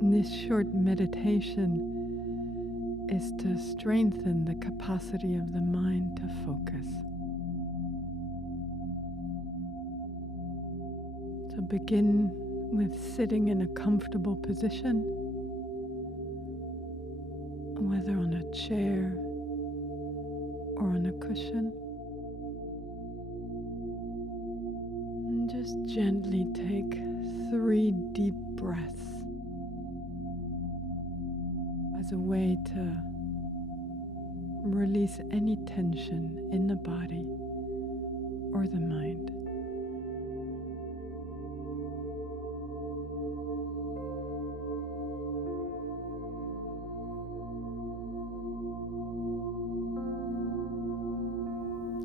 This short meditation is to strengthen the capacity of the mind to focus. So begin with sitting in a comfortable position, whether on a chair or on a cushion. And just gently take 3 deep breaths as a way to release any tension in the body or the mind.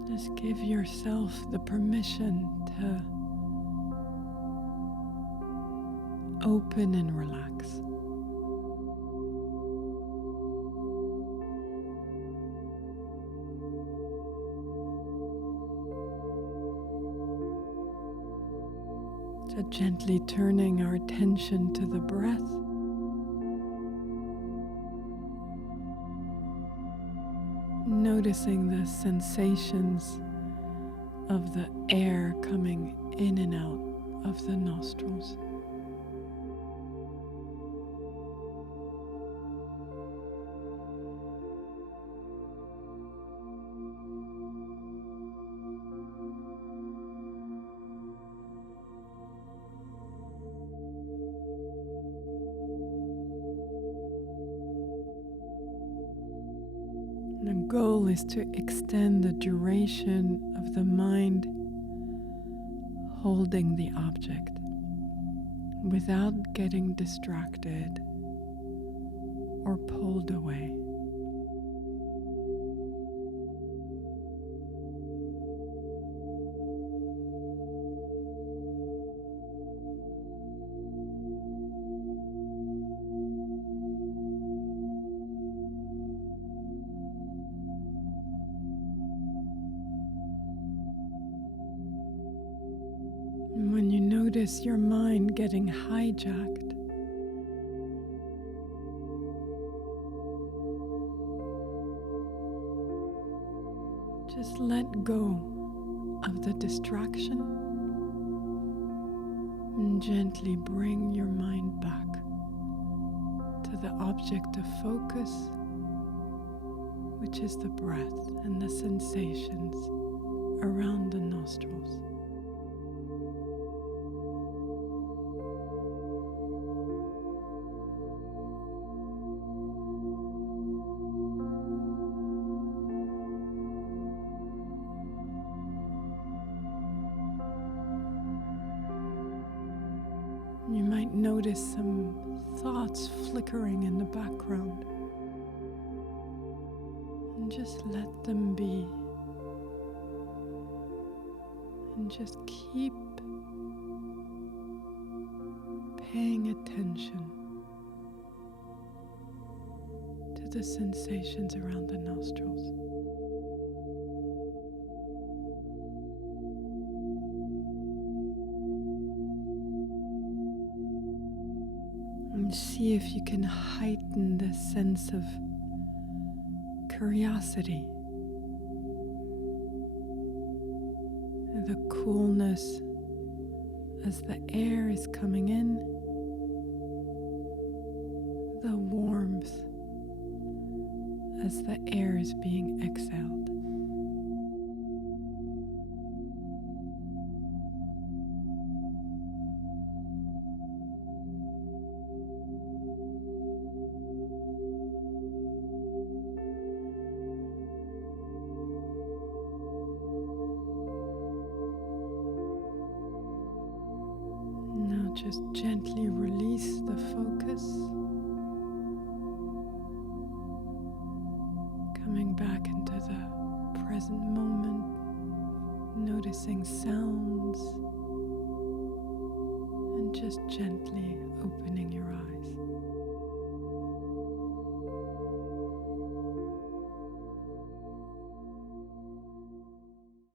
Just give yourself the permission to open and relax. So gently turning our attention to the breath. Noticing the sensations of the air coming in and out of the nostrils. The goal is to extend the duration of the mind holding the object without getting distracted or pulled away. And when you notice your mind getting hijacked, just let go of the distraction and gently bring your mind back to the object of focus, which is the breath and the sensations around the nostrils. You might notice some thoughts flickering in the background, and just let them be, and just keep paying attention to the sensations around the nostrils. And see if you can heighten the sense of curiosity, the coolness as the air is coming in, the warmth as the air is being exhaled. Just gently release the focus, coming back into the present moment, noticing sounds, and just gently opening your eyes.